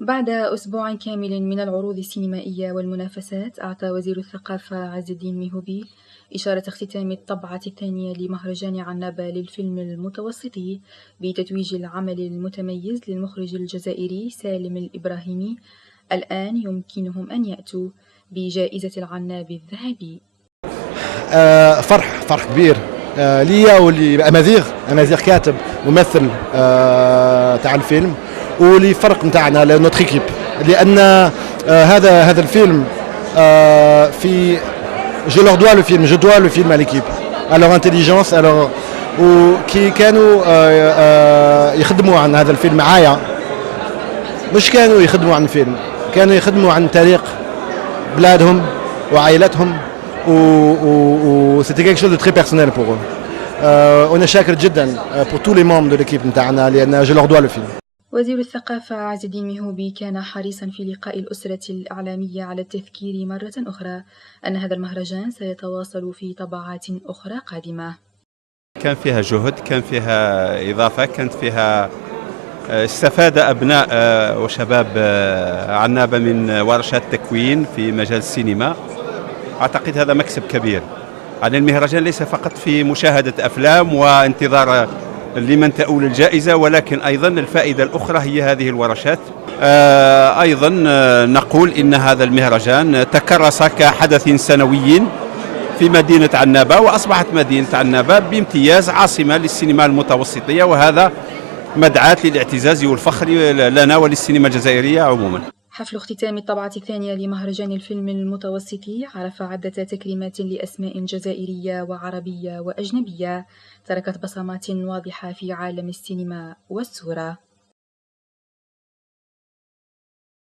بعد أسبوع كامل من العروض السينمائية والمنافسات، أعطى وزير الثقافة عز الدين ميهوبي إشارة اختتام الطبعة الثانية لمهرجان عنابة للفيلم المتوسطي بتتويج العمل المتميز للمخرج الجزائري سالم الإبراهيمي. الآن يمكنهم أن يأتوا بجائزة العناب الذهبي. فرح كبير ليا ولأمازيغ كاتب ممثل تاع الفيلم، ولفرق نتاعنا لنوتر ايكيب، لأن هذا الفيلم في جو لور دوا لو فيلم à l'équipe à leur intelligence وكي كانوا يخدموا عن هذا الفيلم معايا، مش كانوا يخدموا عن فيلم، كانوا يخدموا عن تاريخ بلادهم وعائلتهم، و c'était quelque chose de très personnel pour eux. وانا شاكر جدا pour tous les membres de l'équipe نتاعنا لأن je leur dois le film. وزير الثقافة عز الدين ميهوبي كان حريصا في لقاء الأسرة الإعلامية على التذكير مرة أخرى أن هذا المهرجان سيتواصل في طبعات أخرى قادمة. كان فيها جهد، كان فيها إضافة، كانت فيها استفاد أبناء وشباب عنابة من ورشات تكوين في مجال السينما. أعتقد هذا مكسب كبير. يعني المهرجان ليس فقط في مشاهدة أفلام وانتظار لمن تؤول الجائزة، ولكن أيضا الفائدة الأخرى هي هذه الورشات. أيضا نقول إن هذا المهرجان تكرس كحدث سنوي في مدينة عنابة، وأصبحت مدينة عنابة بامتياز عاصمة للسينما المتوسطية، وهذا مدعاة للاعتزاز والفخر لنا وللسينما الجزائرية عموما. حفل اختتام الطبعة الثانية لمهرجان الفيلم المتوسطي عرف عدة تكريمات لأسماء جزائرية وعربية وأجنبية تركت بصمات واضحة في عالم السينما والصورة.